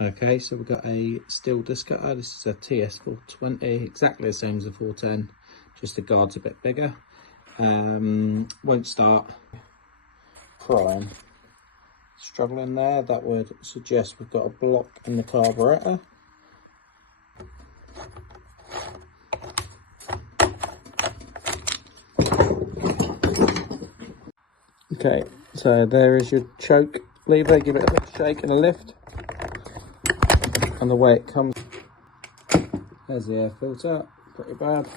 Okay, so we've got a Stihl disc cutter. This is a TS 420, exactly the same as the 410, just the guard's a bit bigger. Won't start. Crying. Struggling there, that would suggest we've got a block in the carburetor. Okay, so there is your choke lever, give it a little shake and a lift. And the way it comes, there's the air filter, pretty bad.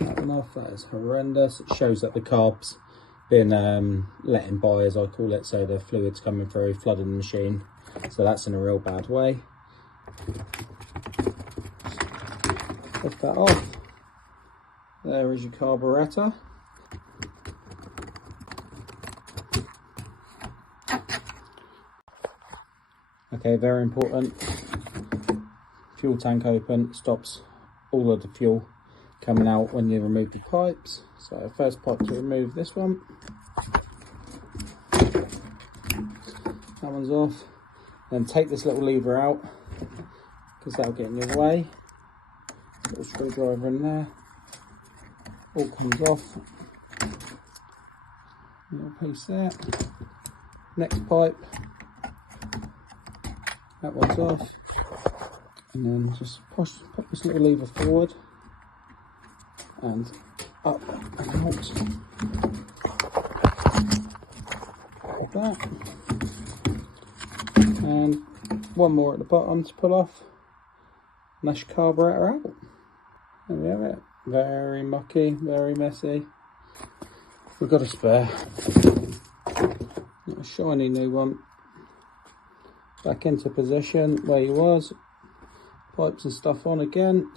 Not enough, that is horrendous. It shows that the carb's been letting by, as I call it, so the fluid's coming through, flooding the machine. So that's in a real bad way. Lift that off. There is your carburetor. Okay, very important. Fuel tank open, stops all of the fuel coming out when you remove the pipes. So first pipe to remove this one. That one's off. Then take this little lever out because that'll get in your way. Little screwdriver in there. All comes off. Little piece there. Next pipe. That one's off. And then just pop this little lever forward and up and out. Like that. And one more at the bottom to pull off. And that's your carburetor out. There we have it. Very mucky, very messy. We've got a spare. A shiny new one. Back into position where you was. Pipes and stuff on again.